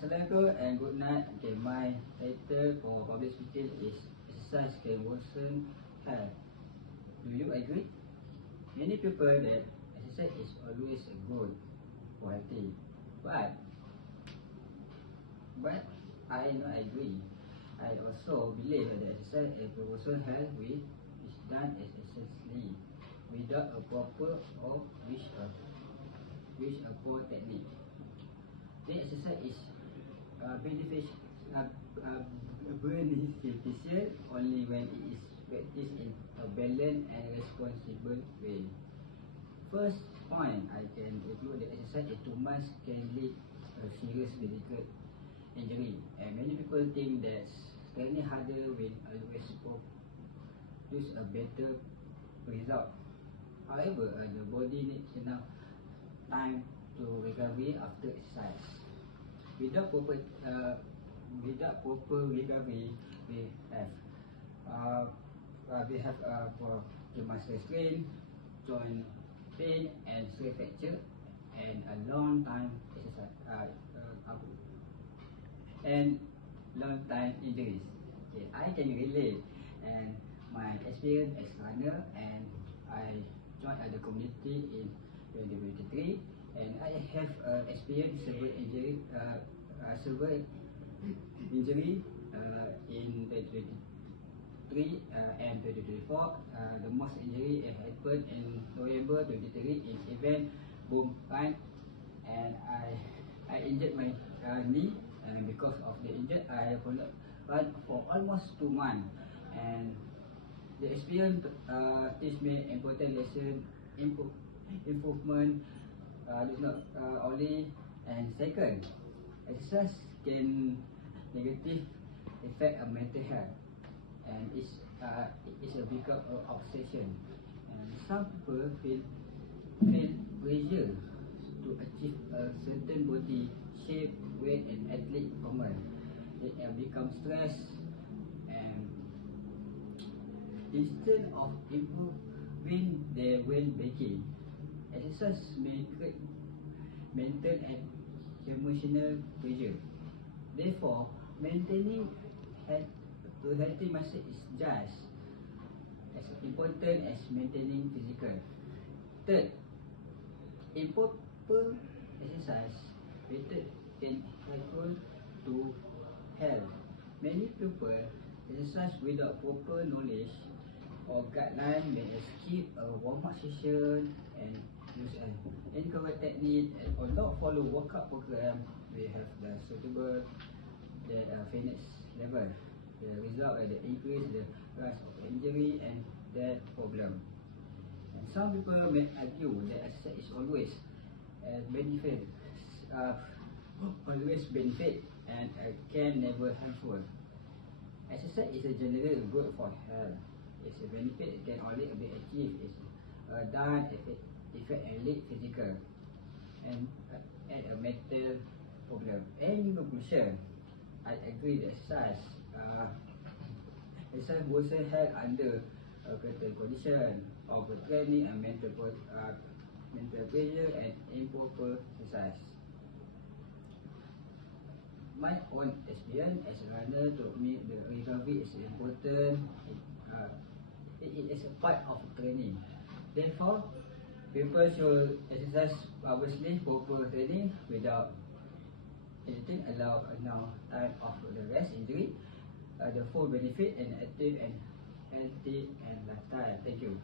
Assalamualaikum and good night. Okay, my title for public speaking is exercise can worsen health. Do you agree? Many people that exercise is always good for healthy, but I not agree. I also believe that exercise can worsen health with is done excessively without a proper or which a poor technique. The exercise is beneficial only when it is practiced in a balanced and responsible way. First point, I can include the exercise is too much can lead a serious medical injury, and many people think that training harder will always produce a better result. However, the body needs enough time to recovery after exercise. Without proper recovery, we have for the muscle strain, joint pain, and stress fracture, and a long time exercise and long time injuries. Okay, I can relate and my experience as runner, and I joined the community in 2023, and I have experienced several injury in 2023 and 2024. The most injury happened in November 2023 in event boom run, and I injured my knee, and because of the injured I have run for almost 2 months, and the experience teach me important lesson, improvement is not only, and second, exercise can negative affect a mental health, and it's a become an obsession, and some people feel pressure to achieve a certain body shape, weight, and athletic performance. They become stressed, and instead of improving their well-being, exercise may create mental and emotional pressure. Therefore, maintaining healthy muscle is just as important as maintaining physical. Third, improper exercise method can help to health. Many people exercise without proper knowledge or guideline may skip a warm-up session and use an incorrect technique, or not follow workout program. We have the suitable fitness level. The result is the increase the risk of injury and death problem. And some people may argue that exercise is always benefit, and can never harmful. Exercise is a general good for health. It's a benefit can only be achieved is done effect and lead physical and a mental problem. In conclusion, I agree that exercise worsen health under certain condition of training and mental pressure and improper exercise. My own experience as a runner to me, the recovery is important. It is a part of training. Therefore, people should exercise obviously proper training without anything, allow enough time of the rest injury, the full benefit and active and healthy and lifestyle. Thank you.